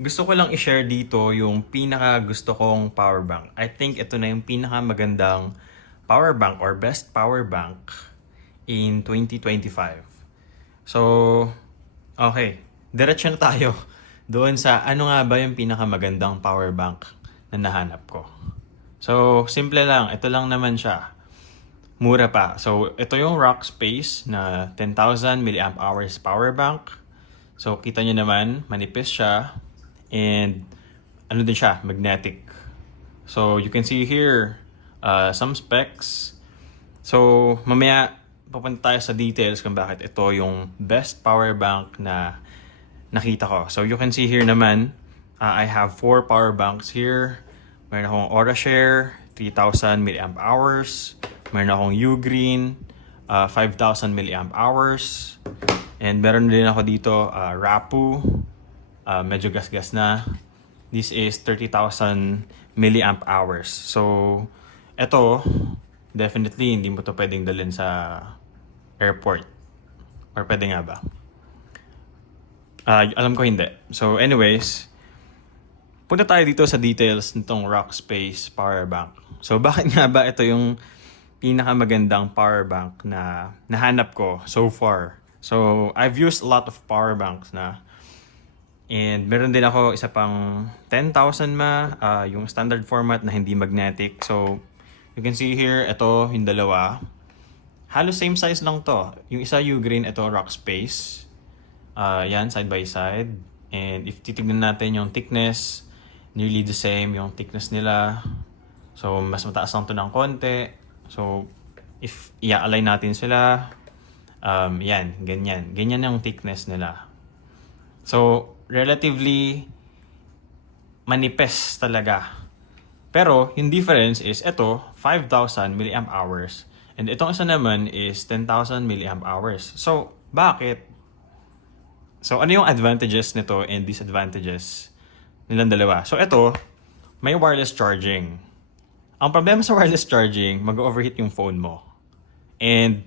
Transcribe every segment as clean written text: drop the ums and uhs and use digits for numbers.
Gusto ko lang i-share dito yung pinaka gusto kong power bank. I think ito na yung pinaka magandang power bank or best power bank in 2025. So, okay. Diretso na tayo doon sa ano nga ba yung pinaka magandang power bank na nahanap ko. So, simple lang. Ito lang naman siya. Mura pa. So, ito yung Rockspace na 10,000 milliamp hours power bank. So, kita nyo naman, manipis siya. And, ano din siya, magnetic. So, you can see here, some specs. So, mamaya, papunta tayo sa details kung bakit ito yung best power bank na nakita ko. So, you can see here naman, I have 4 power banks here. Meron akong AuraShare, 3,000 milliamp hours. Meron akong Ugreen, 5,000 milliamp hours. And meron din ako dito, Rapu, medyo gas-gas na. This is 30,000 milliamp hours. So, ito, definitely hindi mo to pwedeng dalhin sa airport. Or pwede nga ba? Alam ko hindi. So, anyways, punta tayo dito sa details nitong Rockspace power bank. So, bakit nga ba ito yung pinakamagandang power bank na nahanap ko so far? So, I've used a lot of power banks na. And meron din ako isa pang 10,000 yung standard format na hindi magnetic. So, you can see here, ito yung dalawa. Halos same size lang to. Yung isa Ugreen, ito Rockspace. Yan, side by side. And if titignan natin yung thickness, nearly the same yung thickness nila. So, mas mataas lang to ng konti. So, if i-align natin sila, yan, ganyan. Ganyan yung thickness nila. So, relatively manipes talaga. Pero, yung difference is, ito, 5,000 milliamp hours. And itong isa naman is 10,000 milliamp hours. So, bakit? So, ano yung advantages nito and disadvantages nilang dalawa? So, ito, may wireless charging. Ang problema sa wireless charging, mag-overheat yung phone mo. And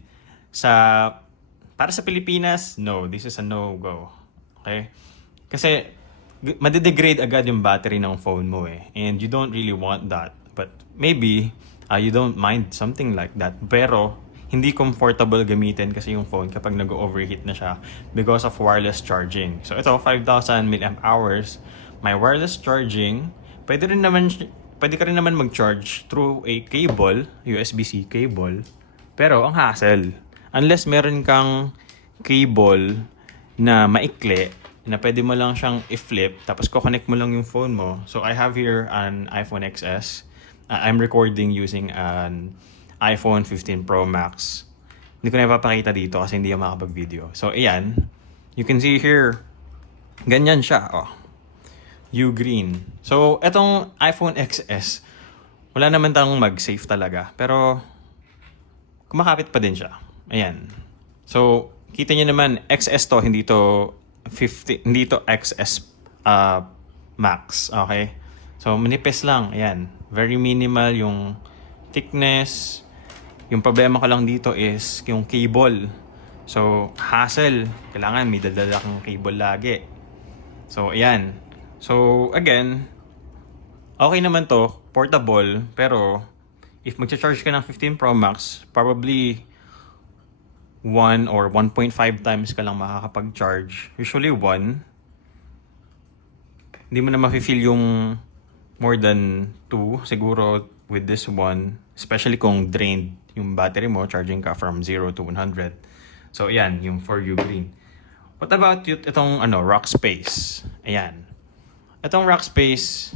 para sa Pilipinas, no, this is a no-go. Okay? Kasi, madidegrade agad yung battery ng phone mo eh. And you don't really want that. But maybe, you don't mind something like that. Pero, hindi comfortable gamitin kasi yung phone kapag nag-overheat na siya because of wireless charging. So, ito, 5,000 milliamp hours. My wireless charging, pwede ka rin naman mag-charge through a cable, USB-C cable. Pero, ang hassle, unless meron kang cable na maikli, na pwede mo lang siyang i-flip, tapos ko-connect mo lang yung phone mo. So, I have here an iPhone XS. I'm recording using an iPhone 15 Pro Max. Hindi ko na ipapakita dito kasi hindi ako makapag-video. So, ayan. You can see here, ganyan siya. Oh. Ugreen. So, etong iPhone XS, wala naman tang mag-safe talaga. Pero, kumakapit pa din siya. Ayan. So, kita nyo naman, XS to, hindi to XS Max. Okay? So, manipis lang. Ayan. Very minimal yung thickness. Yung problema ko lang dito is yung cable. So, hassle. Kailangan may dadala kang cable lagi. So, ayan. So, again, okay naman to, portable, pero if magcha-charge ka ng 15 Pro Max, probably 1 or 1.5 times ka lang makakapag-charge. Usually 1. Hindi mo na mafe-feel yung more than 2 siguro with this one, especially kung drained yung battery mo, charging ka from 0 to 100. So, ayan, yung for Ugreen. What about itong Rockspace? Ayan. Itong Rockspace,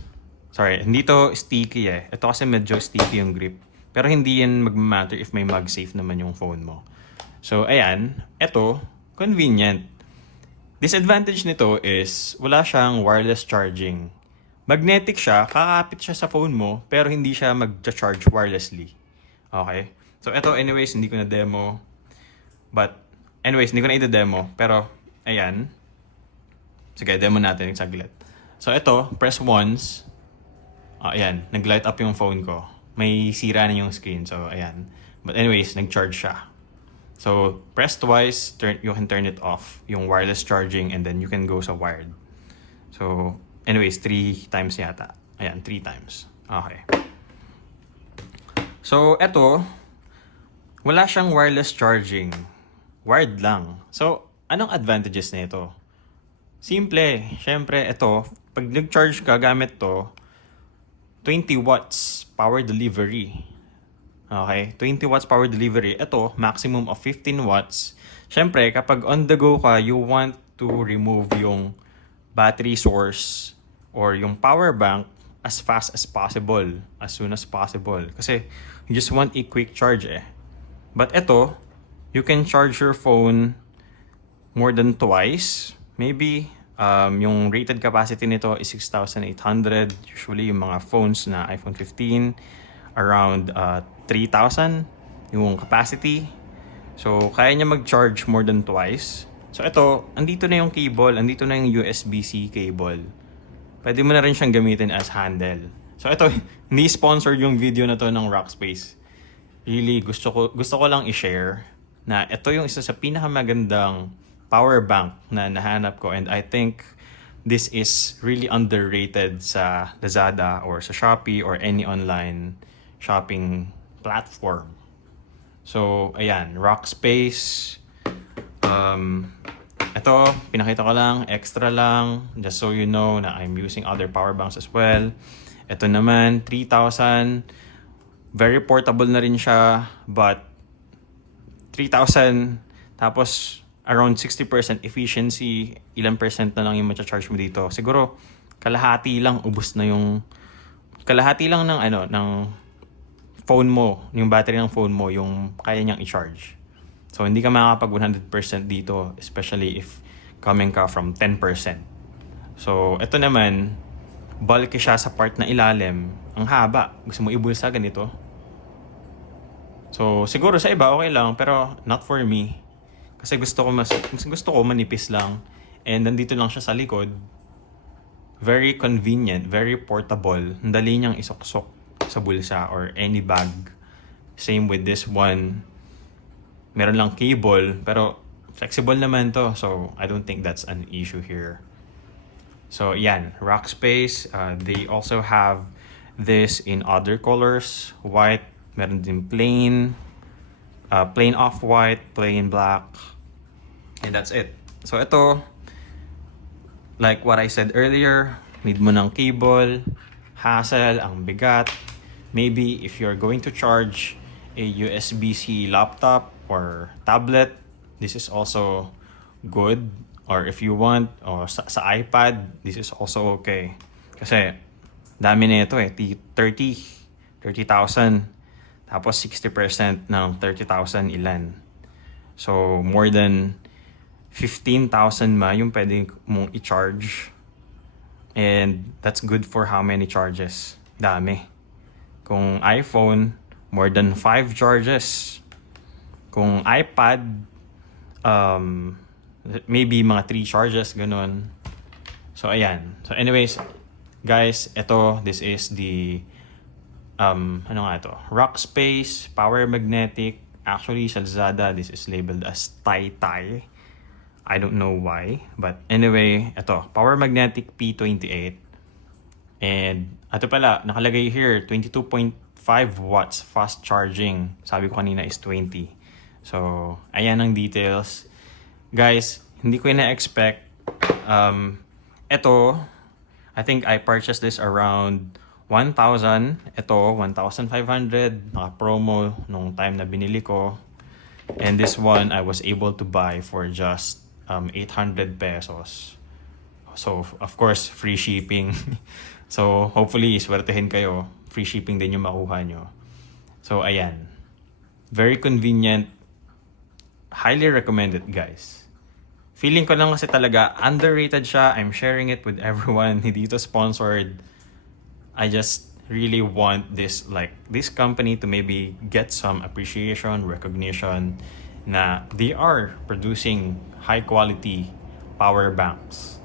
sorry, hindi to sticky eh. Ito kasi medyo sticky yung grip. Pero hindi yan mag-matter if may mag-safe naman yung phone mo. So, ayan. Ito, convenient. Disadvantage nito is wala siyang wireless charging. Magnetic siya, kakapit siya sa phone mo, pero hindi siya mag-charge wirelessly. Okay? So, ito anyways, hindi ko na demo. But, anyways, hindi ko na ito-demo. Pero, ayan. Sige, demo natin yung saglit. So, ito, press once. Ayan, nag-light up yung phone ko. May sira na yung screen. So, ayan. But anyways, nag-charge siya. So, press twice, you can turn it off, yung wireless charging, and then you can go sa wired. So, Anyways, 3 times yata. Ayan, 3 times. Okay. So, eto, wala siyang wireless charging. Wired lang. So, anong advantages nito? Simple. Siyempre, ito, pag nag-charge ka gamit to, 20 watts power delivery. Okay? 20 watts power delivery. Ito, maximum of 15 watts. Siyempre, kapag on the go ka, you want to remove yung battery source or yung power bank as fast as possible, as soon as possible. Kasi you just want a quick charge eh. But ito, you can charge your phone more than twice. Maybe yung rated capacity nito is 6,800. Usually yung mga phones na iPhone 15 around 3,000 yung capacity. So kaya niya mag-charge more than twice. So ito, andito na yung cable, andito na yung USB-C cable. Pwede mo na rin siyang gamitin as handle. So ito, hindi sponsored yung video na to ng Rockspace. Really, gusto ko lang i-share na ito yung isa sa pinakamagandang power bank na nahanap ko, and I think this is really underrated sa Lazada or sa Shopee or any online shopping platform. So, ayan, Rockspace. Ito, pinakita ko lang, extra lang, just so you know na I'm using other power banks as well. Ito naman, 3,000. Very portable na rin siya, but 3,000, tapos around 60% efficiency, ilang percent na lang yung ma-charge mo dito. Siguro, kalahati lang, ubos na yung, kalahati lang ng ng phone mo, yung battery ng phone mo, yung kaya niyang i-charge. So, hindi ka makakapag 100% dito, especially if coming ka from 10%. So, ito naman, bulky siya sa part na ilalim. Ang haba. Gusto mo ibulsa ganito? So, siguro sa iba okay lang, pero not for me. Kasi gusto ko manipis lang. And nandito lang siya sa likod. Very convenient, very portable. Ang dali niyang isuksok sa bulsa or any bag. Same with this one. Meron lang cable, pero flexible naman to. So, I don't think that's an issue here. So, yan. Rockspace. They also have this in other colors. White. Meron din plain. Plain off-white. Plain black. And that's it. So, ito. Like what I said earlier. Need mo ng cable. Hassle. Ang bigat. Maybe if you're going to charge a USB-C laptop or tablet, this is also good. Or if you want, or sa iPad, this is also okay. Kasi, dami na ito eh. 30,000. Tapos 60% ng 30,000 ilan. So, more than 15,000 yung pwede mong i-charge. And that's good for how many charges? Dami. Kung iPhone, more than 5 charges. Kung iPad, maybe mga 3 charges, ganun. So, ayan. So, anyways, guys, this is the, Rockspace, Power Magnetic. Actually, sa Lazada, this is labeled as Tai. I don't know why. But anyway, Power Magnetic P28. And, ito pala, nakalagay here, 22.5 watts fast charging. Sabi ko kanina is 20. So, ayan ang details. Guys, hindi ko na-expect. I think I purchased this around 1,000. 1,500. Naka-promo nung time na binili ko. And this one, I was able to buy for just 800 pesos. So, of course, free shipping. So, hopefully, swertehin kayo. Free shipping din yung makuha nyo. So, ayan. Very convenient. Highly recommended, guys. Feeling ko lang kasi talaga underrated siya. I'm sharing it with everyone. Hindi ito sponsored. I just really want this company to maybe get some appreciation, recognition na they are producing high quality power banks.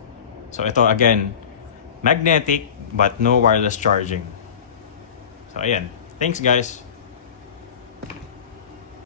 So ito again, magnetic but no wireless charging. So ayan. Thanks guys.